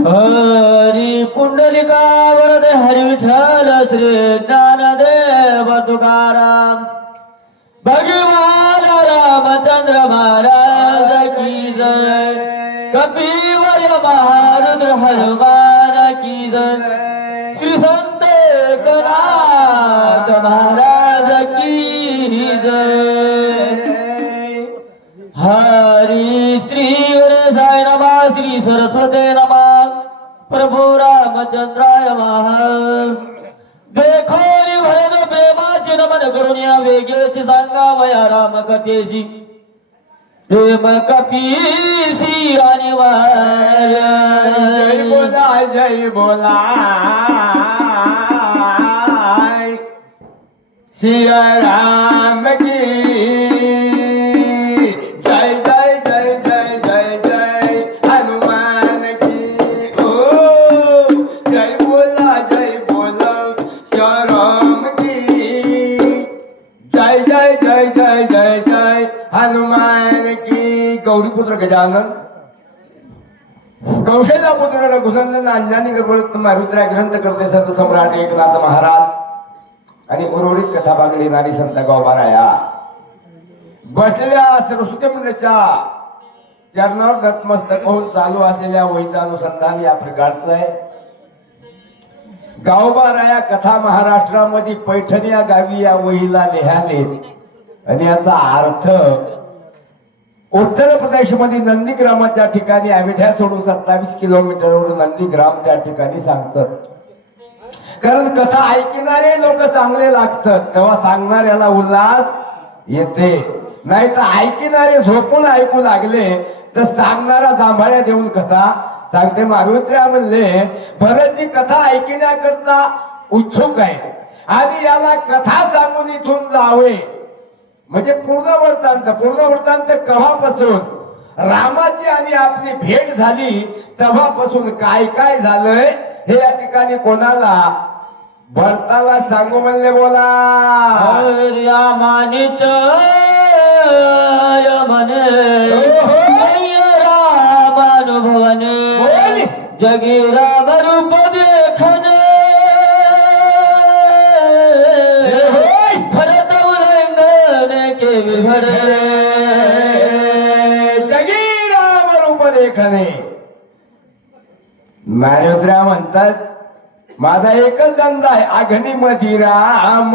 हरी पुंडलिका वरद हरी विठ्ठल श्री ज्ञानदेव तुकाराम भगवान रामचंद्र महाराज की जय। कपिवर्य महारुद्र हनुमान की जय। श्री संत एकनाथ महाराज की जय। हरी श्री गणेशाय नमः। श्री सरस्वती नमः। प्रभु रामचंद्राय नमः। देखो भयन प्रेमाची नमन करून या वेगेची सांगावया राम कथेची प्रेम कपीसी अनिवार्य। जय बोला जय बोला सिया राम की जय जय जय जय जय जय हनुमान की। ओ जय बोला सिया राम की जय जय जय जय जय जय हनुमान की। गौरीपुत्र गजानन कौशल्या पुत्र रघुनंदन अंजनी गर्भवत मारुद्रा ग्रंथ करते संत सम्राट एकनाथ महाराज आणि उर्वरित कथा बागली नारी संत गौबाराया बसलेल्या सरस्वती मंडळाच्या चरणावर नतमस्तक होऊन चालू असलेल्या वहीचं अनुसंधान या प्रकारचं आहे। गावबाराया कथा महाराष्ट्रामध्ये पैठण या गावी या वहीला लिहाले आणि याचा अर्थ उत्तर प्रदेशमध्ये नंदीग्रामाच्या ठिकाणी अविध्या सोडून 27 किलोमीटरवर नंदीग्राम त्या ठिकाणी सांगतात। कारण कथा ऐकणारे लोक चांगले लागतात तेव्हा सांगणाऱ्याला उल्हास येते, नाही तर ऐकणारे झोपून ऐकू लागले तर सांगणारा जांभाळ्या देऊन कथा सांगते। मारुत्र्या म्हणले भरतची कथा ऐकण्याकरता उत्सुक आहे आणि याला कथा सांगून इथून जावे म्हणजे पूर्ण वृत्तांत केव्हापासून रामाची आणि आपली भेट झाली तेव्हापासून काय काय झालंय हे या ठिकाणी कोणाला भरताला सांगू म्हणले बोला। रामानिच यमने रामानुभवने जगी राम रूप देखने भरत उल्लंघन के विभरे जगी राम रूप देखणे। मारुद्रा म्हणतात माझा एकच धंदा आहे अग्नीमध्ये राम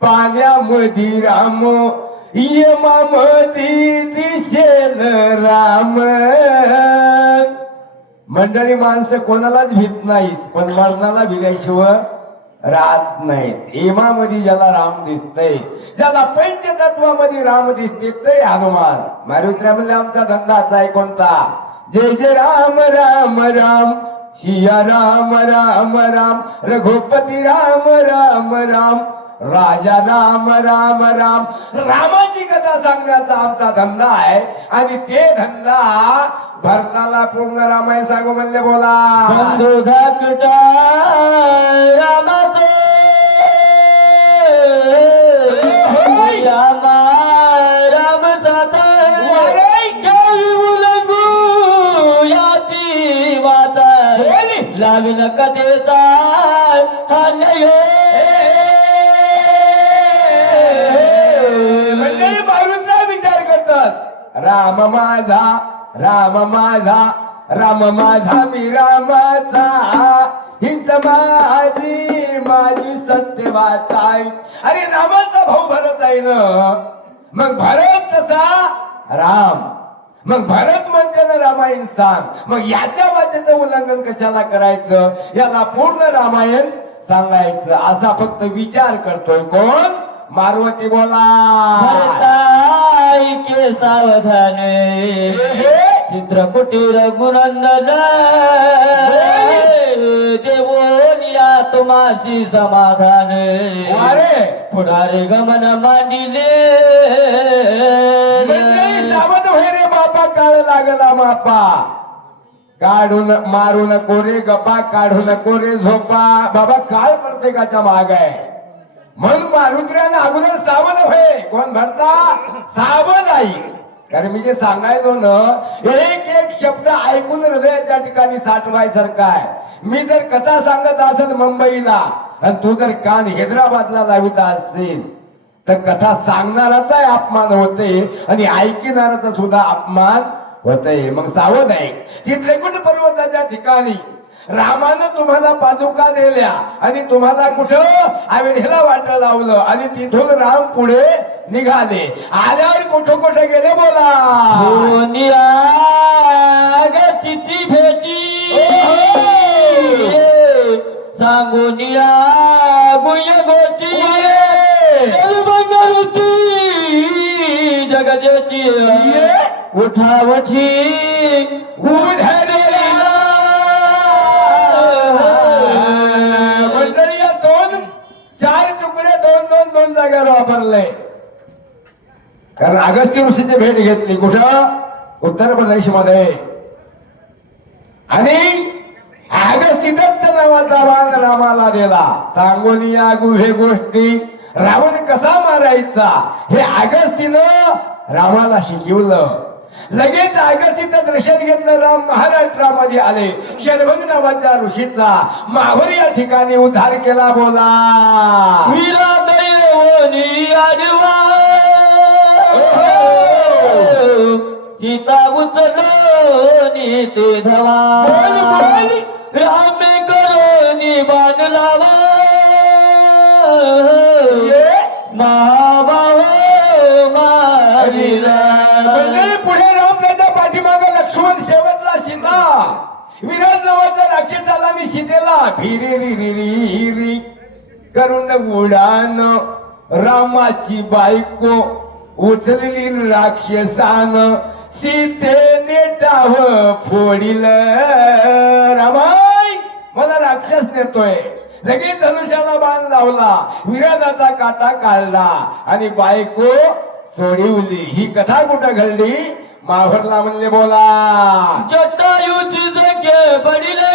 पाण्यामध्ये राम यमामध्ये दिसेल राम। मंडळी माणसं कोणालाच भीत नाहीत पण मरणाला भिल्याशिवाय राहत नाहीत। यमामध्ये ज्याला राम दिसतय ज्याला पंचतत्वामध्ये राम दिसते ते हनुमान। मारुद्रा म्हणले आमचा धंदाच आहे कोणता जय जय राम राम राम सिया राम राम राम रघुपती राम राम राम राजा राम राम राम। रामाची कथा सांगण्याचा आमचा धंदा आहे आणि ते धंदा भरताला पूर्ण रामायण सांगू म्हणले बोला। बंधू धाकटा रामाचे रामा राम जाता याती माता लावीन कथेचा हान्य विचार करतात राम माझा राम माझा राम माझा मी रामाचा हिच माझी सत्यवाचा आहे। अरे रामाचा भाऊ भरत आहे ना मग भरत तसा राम मग भरत म्हणते ना रामायण सांग मग याच्या वाचेचं उल्लंघन कशाला करायचं याला पूर्ण रामायण सांगायचं असा फक्त विचार करतोय कोण मारुती बोला। भरताई के सावधान चित्रकुटीर गुणंदन देवोनिया तुम्हाशी समाधान अरे पुढारे गमन मांडिले मंडळी सावध व्हाय रे बापा, काळ लागला मापा. काढून मारू नको रे गप्पा, काढू नको रे झोपा. बाबा काळ प्रत्येकाच्या माग आहे, म्हणून मारुद्र्याने अगोदर सावध व्हाय. कोण भरता सावध आई. कारण मी जे सांगायचो ना, एक एक शब्द ऐकून हृदयाच्या ठिकाणी साठवायसारखा आहे. मी जर कथा सांगत असेल मुंबईला आणि तू जर कान हैदराबादला लावित असतील तर कथा सांगणाराचा अपमान होते आणि ऐकणाराचा सुद्धा अपमान होतय. मग सावध आहे. चित्रकूट पर्वताच्या ठिकाणी रामानं तुम्हाला पादुका दिल्या आणि तुम्हाला कुठं अयोध्येला वाट लावलं आणि तिथून राम पुढे निघाले. आल्यावर कुठं कुठं गेले बोला. तिची भेटी सांगूनिया गुय गोष्टी जगजेची उठावठी मंडळी या चार तुकडे दोन जागेवर वापरले. कारण अगस्त्य ऋषीची भेट घेतली कुठं, उत्तर प्रदेश मध्ये. आणि अगस्त्य दत्त नावाचा बाण रामाला दिला. सांगून या गुहे गोष्टी रावण कसा मारायचा हे अगस्तीनं रामाला शिकवलं. लगेच अगस्तीचं दर्शन घेतलं. राम महाराष्ट्रामध्ये आले. शरभंग नावाच्या ऋषीचा माहुर या ठिकाणी उद्धार केला. बोला वीरा दैवनी आडवा सीता उचलोनी ते धवा रामे करोनी बाण लावा महाभाव मारिला. पुढे राम त्याच्या पाठीमागे लक्ष्मण शेवटला सीता. विराट नावाचा राक्षस आला आणि सीतेला भिरी करून उडान रामाची बायको उचलली राक्षसान सीतेने टाव फोडिल. रामाय मला राक्षस नेतोय. लगेच धनुष्याला बाण लावला. विराटाचा काटा काढला आणि बायको सोडवली. ही कथा कुठं घडली, माहूरला म्हणले. बोला जटायूची जगे पडिले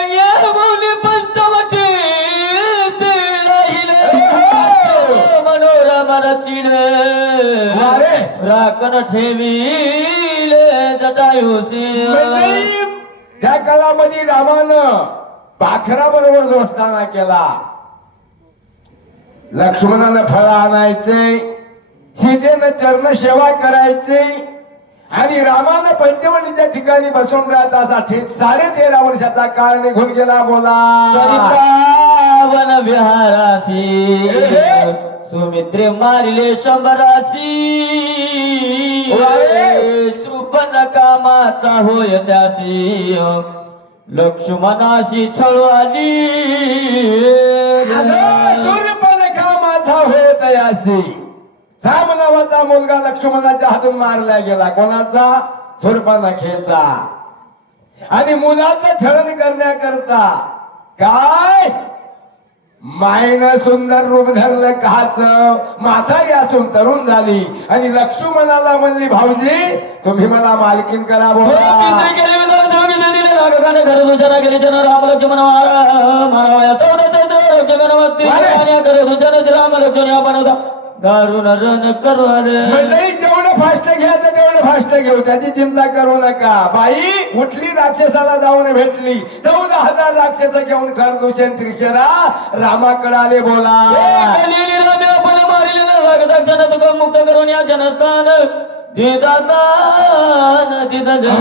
मुली पंचवटी मनोरमा रचिले राखण ठेविले जटायूची. त्या काळामध्ये रामानं पाखरा बरोबर दोस्ताना केला. लक्ष्मणानं फळ आणायचे, सीतेनं चरण सेवा करायची आणि रामानं पंचवटीच्या ठिकाणी बसून राहत असा 13.5 वर्षाचा काळ निघून गेला. बोला वन विहारासी सुमित्रे मारिले शंभरासी श्रुपन कामाचा होय त्यासी लक्ष्मणाशी छळू आली. कामाचा होय तयासी. राम नावाचा मुलगा लक्ष्मणाच्या हातून मारला गेला. कोणाचा? शूर्पणखेचा. आणि मुलाचं छळण करण्याकरता काय मायनं सुंदर रूप धरलं. काच म्हातारी असून तरुण झाली आणि लक्ष्मणाला म्हणली, भाऊजी तुम्ही मला मालकीन करा. दारुण रण करू मंडळी जेवढं फास्ट घ्यायचं तेवढं फास्ट घेऊ, त्याची चिंता करू नका. बाई उठली, राक्षसाला जाऊन भेटली. 14,000 राक्षस घेऊन खरदूषण त्रिशरा रामाकडे आले. बोला आपण मारिले मुक्त करून या जनस्थान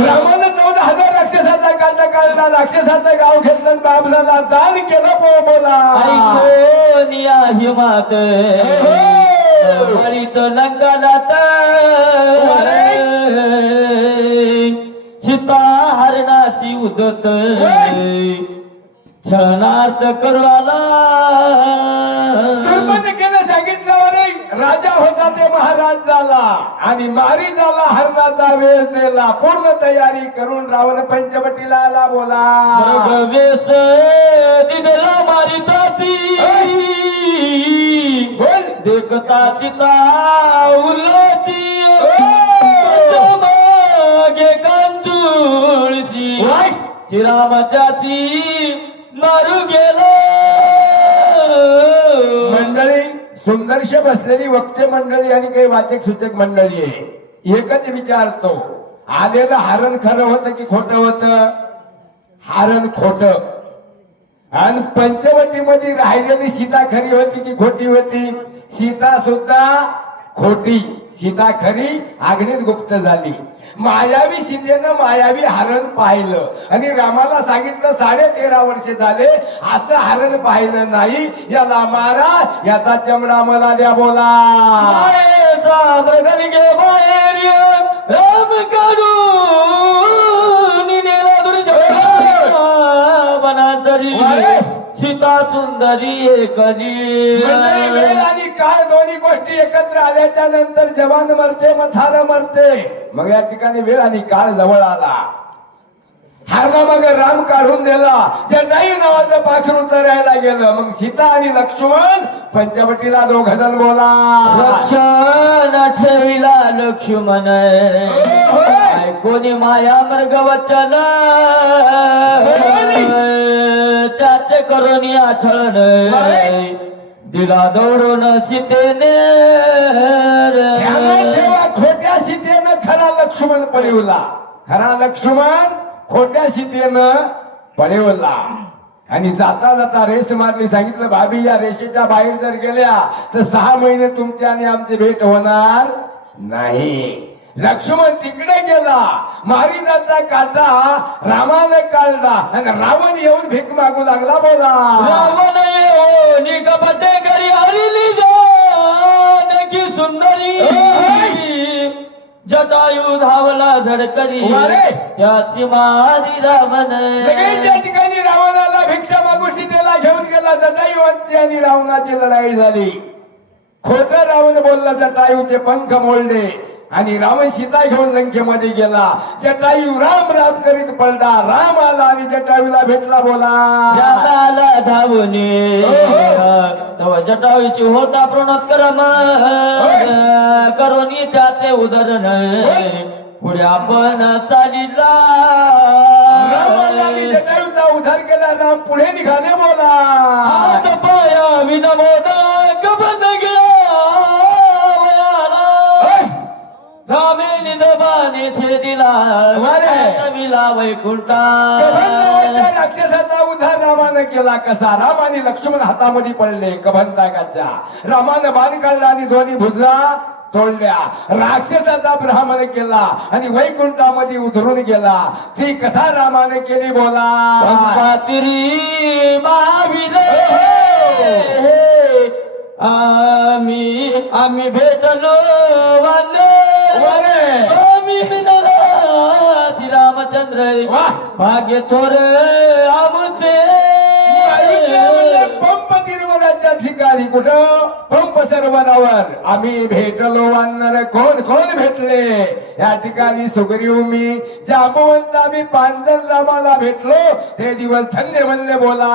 रामानं 14,000 राक्षसाचा काटा काढला. राक्षसाचं गाव घेतलं, बाबलाला दान केलं. बोला हिमात हरित लंकानात सीता हरणाची उदत छळणार्थ करू आला. केलं सांगितल्यावर राजा होता ते महाराज झाला आणि मारी झाला हरणाचा वेश दिला पूर्ण तयारी करून रावण पंचवटीला आला बोला मग वेस दिदला मारिता ती बोल देखता चिता उलटी मागे कांजुळशी वाय. श्रीरामाची मारू गेला मंडळी सुंदरशी बसलेली वक्ते मंडळी आणि काही वाचक सूचक मंडळी आहे एकच विचारतो आलेलं हरण खरं होतं की खोटं होतं हरण खोट आणि पंचवटीमध्ये राहिलेली सीता खरी होती की खोटी होती सीता सुद्धा खोटी सीता खरी अग्नीत गुप्त झाली मायावी सीतेनं मायावी हरण पाहिलं आणि रामाला सांगितलं 13.5 वर्ष झाले असं हरण पाहिलं नाही याला मारा याचा चमडा मला द्या बोला मायेचा मृगल गे बाहेर राम काढून नेला वनांतरी वारे. सीता सुंदरी एकली मंडळी, वेळ आणि काळ दोन्ही गोष्टी एकत्र आल्याच्या नंतर जवान मरते मथार मरते मग या ठिकाणी वेळ आणि काळ जवळ आला हरणा मग राम काढून दिला जटाई नावाचं पाखरू उतरायला गेलं मग सीता आणि लक्ष्मण पंचवटीला 2 जण बोला लक्षण ठेविला लक्ष्मण कोणी माया मृग वचन त्याचे करून या छळण दिला दौडून सीतेने ध्यानात ठेवा खोट्या सीतेनं खरा लक्ष्मण पळवला खरा लक्ष्मण खोट्या सीतेनं पळवला आणि जाता जाता रेस मारली सांगितलं भाभी या रेषेच्या बाहेर जर गेल्या तर 6 महिने तुमच्या आणि आमची भेट होणार नाही लक्ष्मण तिकडे गेला मारीनाचा काटा रामाने काढला आणि रावण येऊन भीक मागू लागला बोला रावण येऊन कपटे करी हरिली जानकी सुंदरी जटायू धावला धडकरी वारे. त्याची मारी रावण लगेच या ठिकाणी रावणाला भिक्षा मागू सीतेला घेऊन गेला जटायूची आणि रावणाची लढाई झाली खोटं रावण बोलला जटायूचे पंख मोडले आणि रावण सीता घेऊन लंकेमध्ये गेला जटायू राम राम करीत पडला राम आला आणि जटायूला भेटला बोला जटाला धावणे तेव्हा जटायूची होता प्रणोत्क्रम करून त्याचे उदाहरण पुढे आपण चालिला रामाला आणि जटायूचा उद्धार केला राम पुढे निघाले बोला हात पाया विनमोदा कबंद गेला रामे निदबाने थे दिला विला वैकुंठा कबंदाच्या राक्षसाचा उद्धार रामानं केला कसा राम आणि लक्ष्मण हातामध्ये पडले कबंदागाच्या रामानं बाण काढला आणि दोन्ही भुजा तोडल्या राक्षसाचा ब्राह्मण केला आणि वैकुंठामध्ये उतरून गेला ती कथा रामाने केली बोला तिरी महावीर आम्ही भेटलो आम्ही मिळाला श्रीरामचंद्र वाह. भाग्य थोर आमचे पंप तिरुवनाच्या ठिकाणी कुठं पंप सरोवरावर आम्ही भेटलो वानर कोण कोण भेटले या ठिकाणी सुग्रीव मी जांबवंत आम्ही 5 जण रामाला भेटलो ते दिवस धन्य म्हणले बोला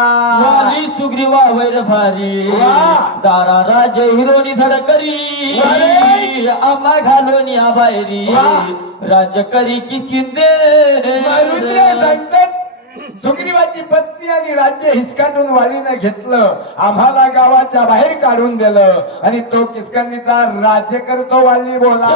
वाली सुग्रीवा वैर भारी वाह. दारा राज हिरोनी धडकरी वारे. आम्हा घालून या बाहेरी वाह. राज्य करी की शिंदे रुद्र सांगतात सुग्रीवाची पत्नी आणि राज्य हिसकाटून वालीनं घेतलं आम्हाला गावाच्या बाहेर काढून दिलं आणि तो किसकंदीचा राज्य करतो वाली बोला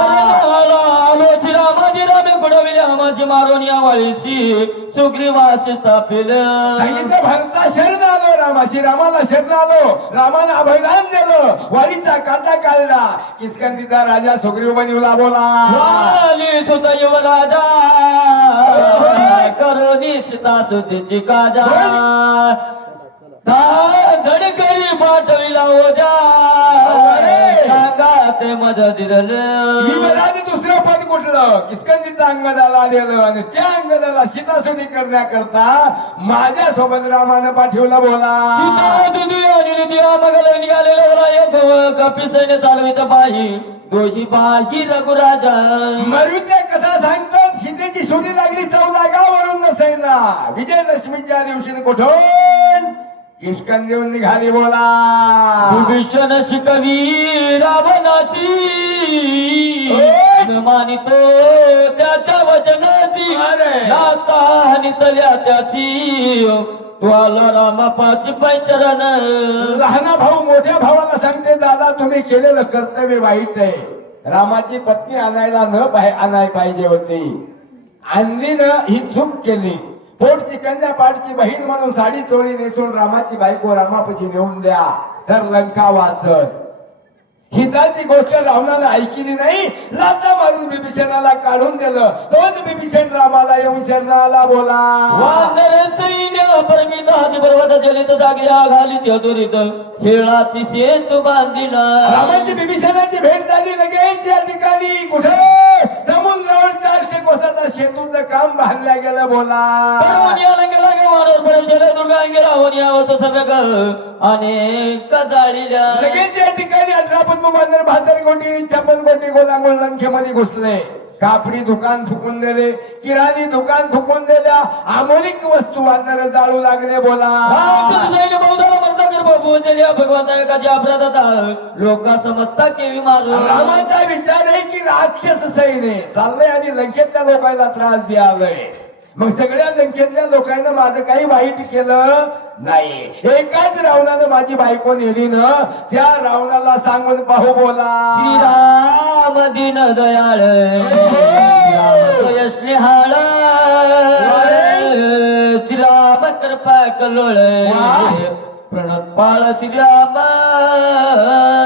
रामाजी रामे बुडविले आमाची मारून या वाळीशी सुग्रीवाशी स्थापिलं सांगितलं भरता शरण आलो रामाशी रामाला शरण आलो रामाला अभयदान दिलं वालीचा काटा काढला किसकंदीचा राजा सुग्रीव बनवला बोला वाली सुत युवराजा करोनी सीता सुतीची काजा धडकरी पाठविला ओजा सांगा ते मदत दिलं युवराज दुसरं पद कुठलं मारलं किस्कंदीचं अंगदाला आलेलं आणि त्या अंगदाला सीतासुदी करण्याकरता माझ्यासोबत रामानं पाठवलं बोला सीता दिदी आणि निधी आमगला निघालेला बोला एक कपिसैन्य चालवित पाही दोषी पाही रघुराजा मरुद्या कथा सांगतात सीतेची सुदी लागली 14 गावावरून नसैना विजयदशमीच्या दिवशी कुठून किष्कंदेहून निघाली बोला विभीषण शिकवी रावणाची न मानितो त्याच्या वचनाची अरे. नाता हानितल्या त्याची त्वाला रामापाची पैचरण लहाना भाऊ मोठ्या भावाला सांगते दादा तुम्ही केलेलं कर्तव्य वाईट आहे रामाची पत्नी आणाय पाहिजे होती आणली न ही चूक केली पोटची कन्या पाठची बहीण म्हणून साडी चोळी नेसून रामाची बायको रामापाशी नेऊन द्या तर लंका वाचत हिताची गोष्ट रावणानं ऐकली नाही लाथा मारून बिभीषणाला काढून दिलं तोच बिभीषण रामाला येऊन शरणाला बोला वानर सैन्य परमिता पर्वत जलित जागी घाली त्योदुरित खेळाची सेतू बांधिला रामाची बिभीषणाची भेट झाली लगेच या ठिकाणी कुठे समुद्रावर 400 कोसाचा सेतूचं काम बांधल्या गेलं बोला अनेक जाळील्या लगेच या ठिकाणी 18 पद्मबांधर 72 कोटी 56 कोटी गोलांगोल लंकेमध्ये घुसले कापडी दुकान फुकून दिले किराणी दुकान फुकून दिल्या अमोलिक वस्तू वानर जाळू लागले बोला लोकांचा मत्ता केवी मारू रामाचा विचार आहे की राक्षस सैन्य चाललंय आणि लंकेतल्या लोकांना त्रास द्यावय मग सगळ्या लंकेतल्या लोकांना माझं काही वाईट केलं नाही एकाच रावणानं माझी बायको नेली ना त्या रावणाला सांगून पाहू बोला श्रीराम दीन दयाळ स्नेहाळ श्रीराम कृपा कलोळ प्रणतपाळ श्रीराम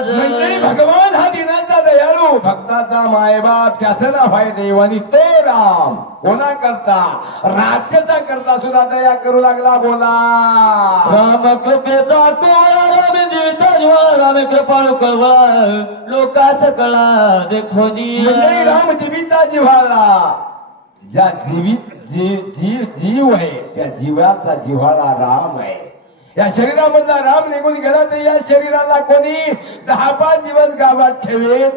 म्हणजे भगवान हा दिनाचा दयाळू भक्ताचा मायबाप त्याचं नाव आहे देव आणि तो राम कोणा करता राक्षसा करता सुद्धा दया करू लागला बोला राम कृपेचा कोळा राम जीविता जिव्हाळा राम कृपाळू कळवळा लोकाच कळा देखोनी म्हणजे राम जीविता जिव्हाळा ज्या जीव आहे त्या जीवाचा जिव्हाळा राम आहे या शरीरामधला राम निघून गेला तर या शरीराला कोणी 10-5 दिवस गावात ठेवेल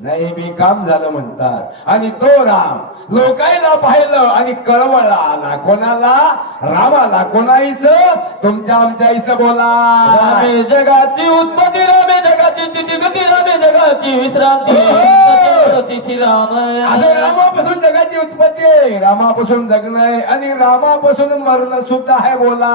नाही मी काम झालं म्हणतात आणि तो राम लोकायला पाहिलं आणि कळवळा आला कोणाला रामाला कोणाईचं तुमच्या आमच्या इथं बोला रामे जगाची उत्पत्ती रामे जगाची स्थिती गती रामे जगाची विश्रांती श्रीराम असं रामापासून जगाची उत्पत्ती आहे रामापासून जगणं आहे आणि रामापासून मरण सुद्धा आहे बोला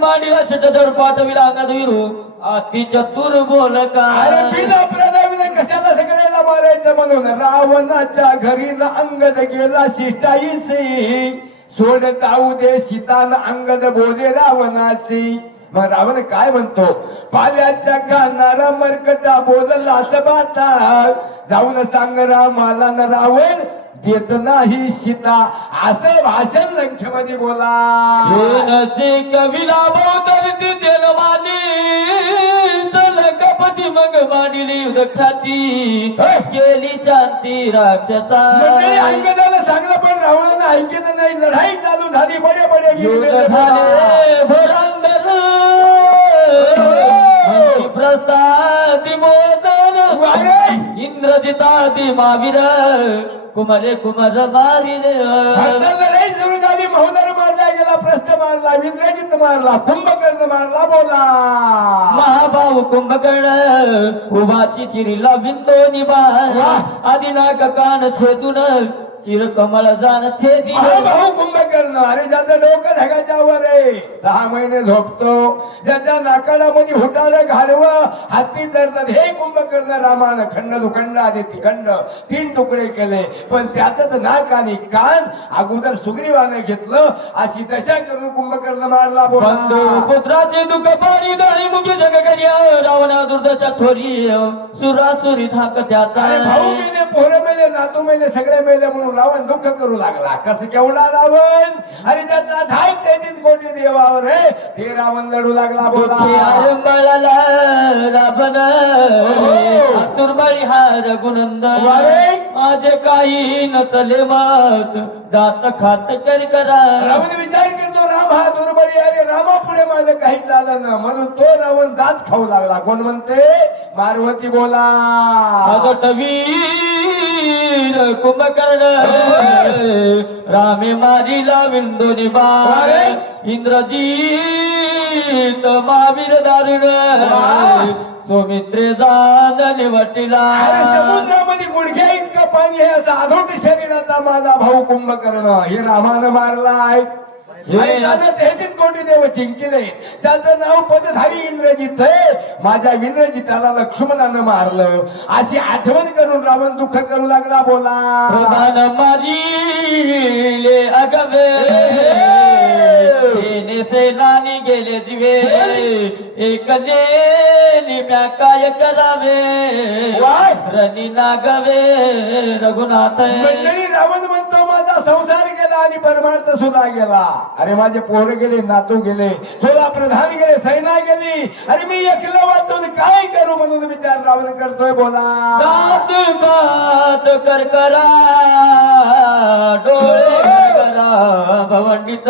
मांडीला शतधर पाठविला अंगात विरू अति चतुर बोल का अरे बिना प्रदाविने कशाला सगळ्याला मारायचं म्हणून रावणाच्या घरीला अंगद गेला शिष्टाईची सोड जाऊ दे सीतान अंगद बोले रावणाची मग रावण काय म्हणतो पाल्याच्या कानारा मरकटा बोलला बाता जाऊन सांग रामाला न रावण देत नाही सीता असं भाषण लंकेमध्ये बोला कविला बहुतरी तेल मानी कपती मग मांडली उदखाती केली शांती राक्षसा अंगदाला सांगलं पण रावणानं ऐकलं नाही लढाई चालू झाली बडे बडे युद्ध झाले भोरांदर प्रसादी मोदन इंद्रजितादी महावीर कुमारे कुमार मारिले लढाई सुरू झाली महोदर मारला गेला प्रस्थ मारला इंद्रजित मारला कुंभकर्ण मारला बोला महाभाऊ कुंभकर्ण उभाची चिरीला बिंदो निभा आदिनाक कान छेदून चिर कमळ जाण छेदी भाऊ कुंभकर्ण अरे ज्याचं डोकं ढगाच्या वर आहे 6 महिने झोपतो ज्याच्या नाकाडामध्ये होटाळं घाडवं हाती धरतात हे कुंभकर्ण रामानं खंड दुखंड आधी तिखंड 3 तुकडे केले पण त्यातच नाक आणि कान अगोदर सुग्रीवाने घेतलं अशी दशा करून कुंभकर्ण मारला बंधू पुत्राचे दुःख पाणी दही मुखी जग करिया रावणा दुर्दशा थोरी सुरासुरी थाक त्याचा भाऊ गेले पोरं मेले, नातू मेले, सगळे मेले म्हणून रावण दुःख करू लागला. कसं केवढा रावण, आणि त्याचा धाक 33 कोटी देवावर आहे. ते रावण लढू लागला. बोला आरंभाला रावण आतुरबाई हा रघुनंदन वारे. माझे काही नसले मत जात खात चर करा. रावण विचार करतो, राम हा दुर्बळी आहे, रामा पुढे माझं काही चाललं ना, म्हणून तो रावण दात खाऊ लागला. कोण म्हणते? मारवती. बोला वीर कुंभकर्ण रामे मारिला विंदोनी बाण इंद्रजीत महावीर दारुण सौमित्रे जाणने वटिला. अरे समुद्रामध्ये गुडघ्या इतकं पाणी आहे, असा अधोट शरीराचा माझा भाऊ कुंभकर्ण हे रामानं मारलाय. आणि त्यानं 33 कोटी देव जिंकले. त्याचं नाव पदधारी इंद्रजित आहे. माझ्या इंद्रजिताला लक्ष्मणानं मारलं अशी आठवण करून रावण दुःख करू लागला. बोला प्रधान मारिले अगवे सेनानी गेले जीवे एक देनी म्या काय करावे रणी नागवे रघुनाथ. मंडळी, रावण म्हणतो माझा संसार गेला आणि परमार्थ सुद्धा गेला. अरे माझे पोर गेले, नातू गेले, 16 प्रधान गेले, सैना गेली, अरे मी एकलं वाचून काय करू म्हणून विचार रावण करतोय. बोला दात कात कर करा डोळे करा भवंडित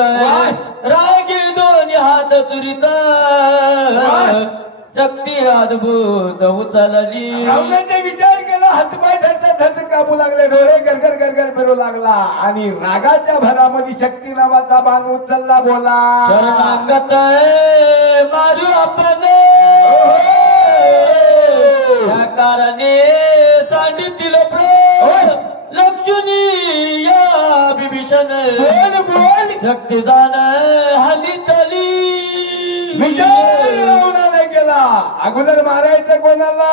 रागी दोन्ही हात तुरित शक्ती अद्भुत उचलली. रावणाने विचार केला, हातपाय धरता धरता कापू लागले, डोळे गरगर गरगर फिरू लागला आणि रागाच्या भरामध्ये शक्ती नावाचा बाण उचलला. बोला शरणागत मारू आपण त्या कारणे सांडितील लक्ष्मी या विभीषण बोल बोल शक्ती जाण हली तली. विचार रावणाने केला, अगोदर मारायचं कोणाला?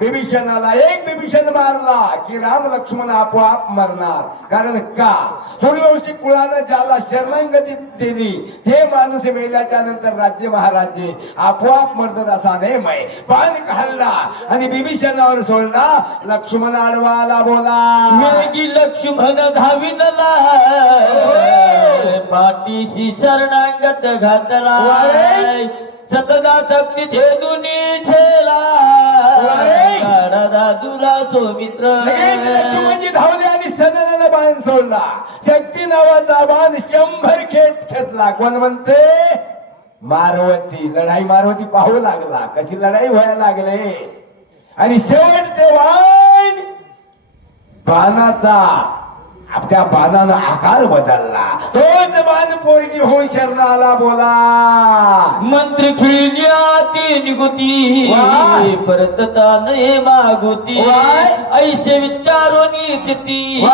विभीषणाला. एक विभीषण मारला की राम लक्ष्मण आपोआप मरणार. कारण का? सूर्यवंशी कुळानं ज्याला शरणागती दिली हे माणूस मेल्याच्या नंतर राज्य महाराजे आपोआप मरतात असा नेम आहे. बाण घालला आणि विभीषणावर सोडला. लक्ष्मण आडवाला. बोला वेगी लक्ष्मण धाविनला पाठीशी शरणागत घातला. सतदा शक्ती छेदुनी छेला दादूला सौमित्र. लक्ष्मणजी धावले आणि सदनानं बाण सोडला. शक्ती नावाचा बाण 100 खेट खेचला. कोण म्हणते? मारवती. लढाई मारवती पाहू लागला कशी लढाई व्हायला लागले. आणि शेवट ते बाण बाणाचा आपल्या बाणानं आकार बदलला. तोच बाण पोरगी होऊन शरणाला. बोला मंत्र खिळल्या ती निगुती परतता नये मागुती ऐसे विचारोनी चिती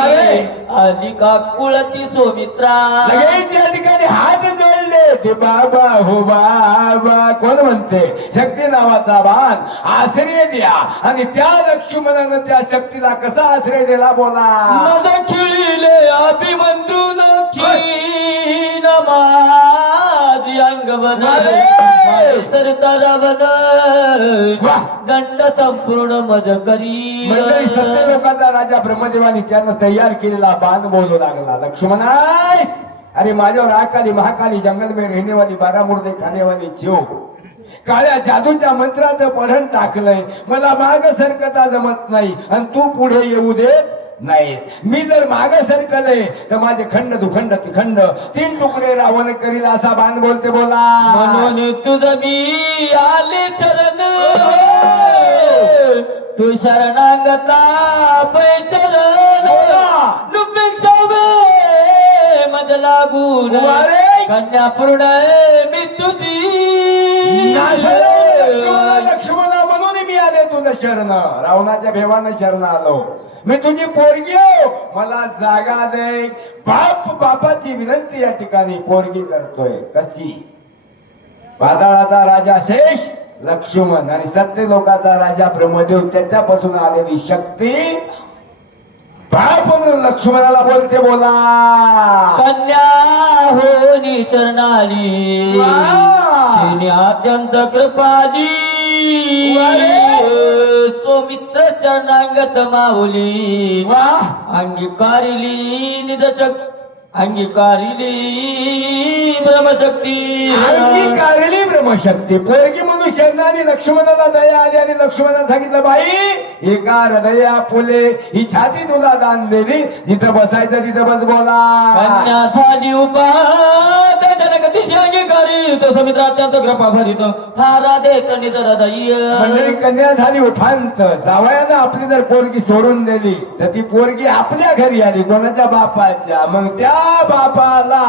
आली का कुळती सौमित्रा. लगेच या ठिकाणी हात जोडले. ते बाबा हो बाबा. कोण म्हणते? शक्ती नावाचा बाण आश्रय द्या. आणि त्या लक्ष्मणानं त्या शक्तीला कसा आश्रय दिला? बोला माझा खिळीले अभिमंत्रून खीन माझी अंगवन तर रावण दंड संपूर्ण मज करी. मंडळी, सत्य लोकांचा राजा ब्रह्मदेवानी त्यानं तयार केलेला बाण बोलू लागला. लक्ष्मणाय, अरे माझ्यावर आकाली महाकाली जंगल में रहने वाली 12 मुर्दे खाने वाली जीव काळ्या जादूच्या मंत्राचं पढण टाकलंय. मला माग सरकता जमत नाही आणि तू पुढे येऊ देत नाही. मी जर माग सरकले तर माझे खंड दुखंड तिखंड 3 तुकडे रावण करील असा बाण बोलते. बोला म्हणून तुझ मी आले चरण तू शरणागता पैचरण मज लागून कन्या पूर्ण मी तुझी. लक्ष्मणा म्हणून मी आले तुझं शरण. रावणाच्या भेवानं शरण आलो. मी तुझी पोरगी हो, मला जागा दे. बाप बापाची विनंती या ठिकाणी पोरगी करतोय. कशी? पाताळाचा राजा शेष लक्ष्मण आणि सत्य लोकाचा राजा ब्रह्मदेव त्याच्यापासून आलेली शक्ती बाप म्हणून लक्ष्मणाला बोलते. बोला कन्या होनी शरणाली तिने अत्यंत कृपाली. तो मित्र चरणांगत माऊली वा अंगीकारिली निजचक अंगीकारिली ब्रह्मशक्ती अंगीकारली ब्रह्मशक्ती. पोरगी म्हणून शरणाने लक्ष्मणाला दया आली आणि लक्ष्मणाला सांगितलं बाई एका हृदया फुले ही छाती तुला दान दिली, जिथं बसायचं तिथं बस बोला. कन्या झाली उपात जनगतीची अंगीकारी तो समित्र अत्यंत कृपा भरित थारा देत निज हृदय. मंडळी कन्या झाली उठांत. जावयानं आपली जर पोरगी सोडून दिली तर ती पोरगी आपल्या घरी आली कोणाच्या बापाच्या. मग त्या बापाला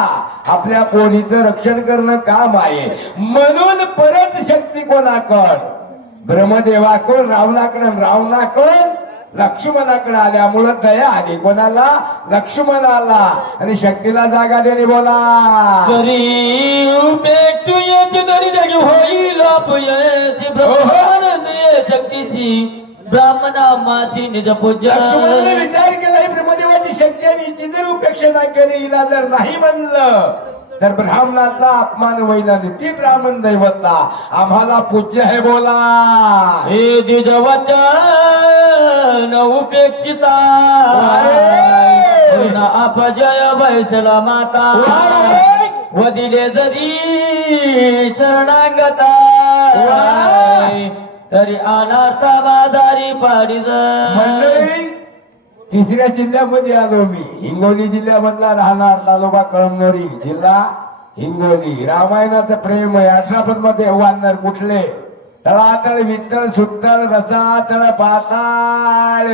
आपल्या पोरीचं रक्षण करणं काम आहे. म्हणून परत शक्ती कोणाकड ब्रह्मदेवाकडून रावणाकडून रावणाकडून लक्ष्मणाकडे आल्यामुळं दया आली कोणाला लक्ष्मणाला आणि शक्तीला जागा दिली. बोला करी पेटू याची तरी जागी होईल अपयशी ब्रह्मानंद ये शक्तीची ब्राह्मणामाची निज पूजा. लक्ष्मणाने विचार केला ही ब्रह्मदेवाची शक्ती आणि हिची जर उपेक्षा नाही केली हिला जर नाही म्हणलं तर ब्राह्मणाचा अपमान होईल आणि ती ब्राह्मण दैवता आम्हाला पूज्य आहे. बोला हे द्विजवचन उपेक्षिता अपजय वैसला माता वदिले जरी शरणांगता तरी अनाथा माधारी पाडीज. मंडळी तिसऱ्या जिल्ह्यामध्ये आलो मी. हिंगोली जिल्ह्यामधला राहणार तालुका कळमनुरी जिल्हा हिंगोली. रामायणाचं प्रेम आहे. 18 मध्ये वानर कुठले तळातळ विठ्ठल सुत्तळ रसातळ पाताळ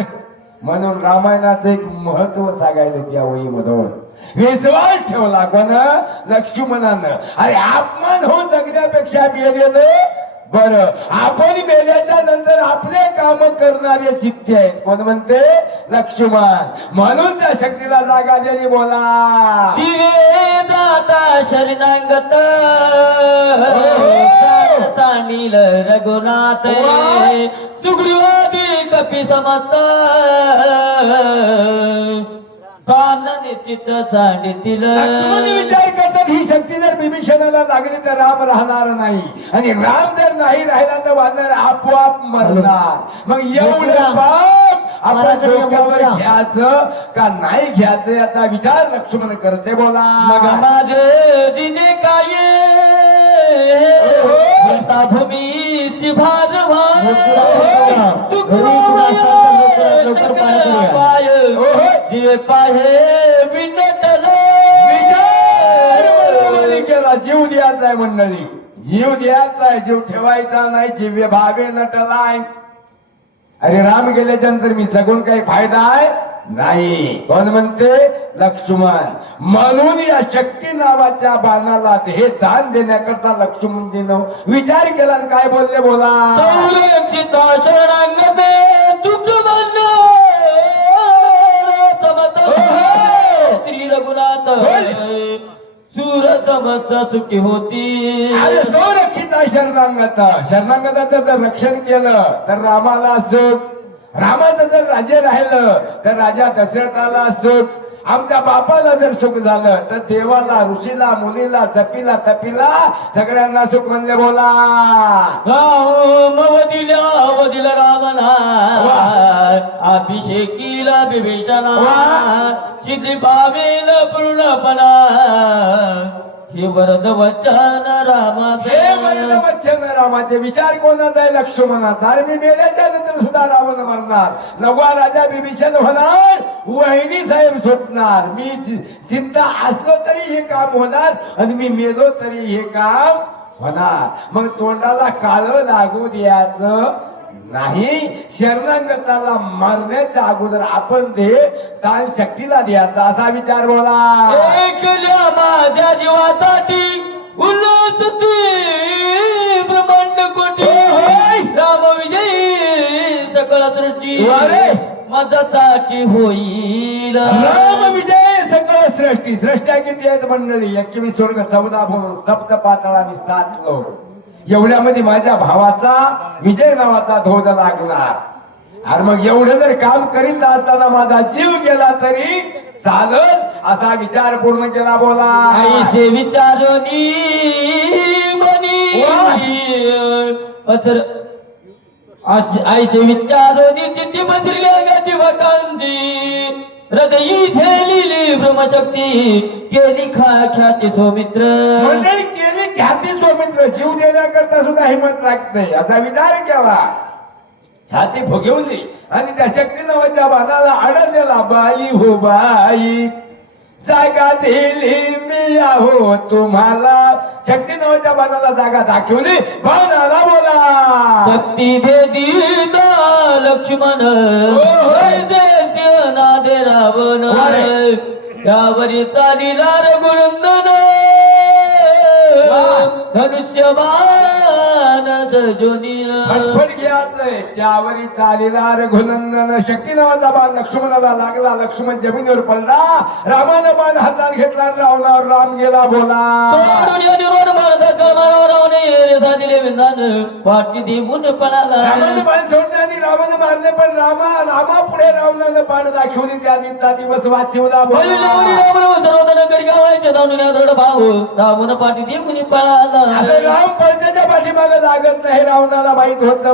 म्हणून रामायणाचं एक महत्व सांगायचं त्या वहीमधून. विश्वास ठेवला कोण लक्ष्मणानं. अरे अपमान होऊन जगण्यापेक्षा गेलेलं बरं. आपण मेल्याच्या नंतर आपले काम करणारे चित्ते आहेत कोण म्हणते लक्ष्मण. म्हणून त्या शक्तीला जागा दिली. बोला दिवे दाता शरणांगत तांडील रघुनाथ सुग्रीवादी कपी समस्त निश्चित सांगितलं. लक्ष्मण विचार करतात ही शक्ती जर विभीषणाला लागली तर राम राहणार नाही आणि राम जर नाही राहिला तर वानर आपोआप मरणार. मग एवढं पाप आपण डोक्यावर घ्यायचं का नाही घ्यायचं याचा विचार लक्ष्मण करते. बोला मग माझे दिने काय भूमी भाजवा जीव पाहे विनटला. केला जीव द्यायचा आहे मंडळी. जीव द्यायचा आहे. जीव ठेवायचा नाही. जीव भावे नटलाय. अरे राम गेल्याच्या नंतर मी जगून काही फायदा आहे नाही कोण म्हणते लक्ष्मण. म्हणून या शक्ती नावाच्या बाणाला हे दान देण्याकरता लक्ष्मणजीनं विचार केला आणि काय बोलले. बोला संरक्षिता शरणांगते श्री रघुनाथ सूर समस्त सुखी होती. संरक्षिता शरणांगत. शरणांगताचं जर रक्षण केलं तर रामाला सुख. रामाचं जर राज्य राहिलं तर राजा दशरथाला सुख. आमच्या बापाला जर सुख झालं तर देवाला ऋषीला मुलीला जपीला तपीला सगळ्यांना सुख म्हणले. बोला वदिला रामना अभिषेकीला विभीषणा सिद्धी पावेल पूर्णपणा. हे वरद वचन रामाचे. हे वरद वचन रामाचे. विचार कोणाचा आहे लक्ष्मणाचा. अरे मी मेल्याच्या नंतर सुद्धा रावण मरणार. नववा राजा विभीषण होणार. वहिनी साहेब सुटणार. मी जिंदा असलो तरी हे काम होणार आणि मी मेलो तरी हे काम होणार. मग तोंडाला काळं लागू द्यायचं नाही. शरणांगताला मारण्याच्या अगोदर आपण ते दान शक्तीला द्यायचा असा विचार. बोला एकल्या माझ्या जीवासाठी उल्लसती ब्रह्मांड कोटी राम विजयी सकळ सृष्टी माझ्यासाठी होईल. राम विजय सकळ सृष्टी. सृष्ट्या किती आहेत मंडळी. 21 स्वर्ग 14 भूमी सप्त पाताळ आणि 7 लोक. एवढ्यामध्ये माझ्या भावाचा विजय नावाचा ध्वज लागणार. आणि मग एवढं जर काम करीत असताना माझा जीव गेला तरी चालत असा विचार पूर्ण केला. बोला ऐसे विचारोनी मनी आईचे विचार चित्ती मंदिरल्या गाती वकांती हृदयी ठेवलेली ब्रह्मशक्ती केली ख्याती सौमित्र म्हणजे केली ख्याती सौमित्र जीव देण्याकरता सुद्धा हिंमत लागते असा विचार केला छाती फुगवली आणि त्या शक्ती नावाच्या बाणाला आडर दिला बाई हो बाई जागा दिली मी आहो तुम्हाला शक्ती नावाच्या बाणाला जागा दाखवली बाणाला बोला शक्ती भेदीता लक्ष्मण जयंती नादे रावण यावरी चालिला रघुनंदन धनुष्यबाण सजोनिय फटफट घ्यायचंय त्यावरी चालेला रघुनंदन शक्ती नावाचा बाण लक्ष्मणाला लागला लक्ष्मण जमिनीवर पडला रामानं बाण हातात घेतला रावणावर राम गेला बोला पाठी देऊन पळाला रामानं बाण सोडले आणि रामानं मारले पण रामा पुढे रावणानं बाण दाखवली त्या दिवस वाचिवला रामून पाठी देऊन पळाला असं राम पळण्याच्या पाठीमागे लागत नाही रावणाला माहित होत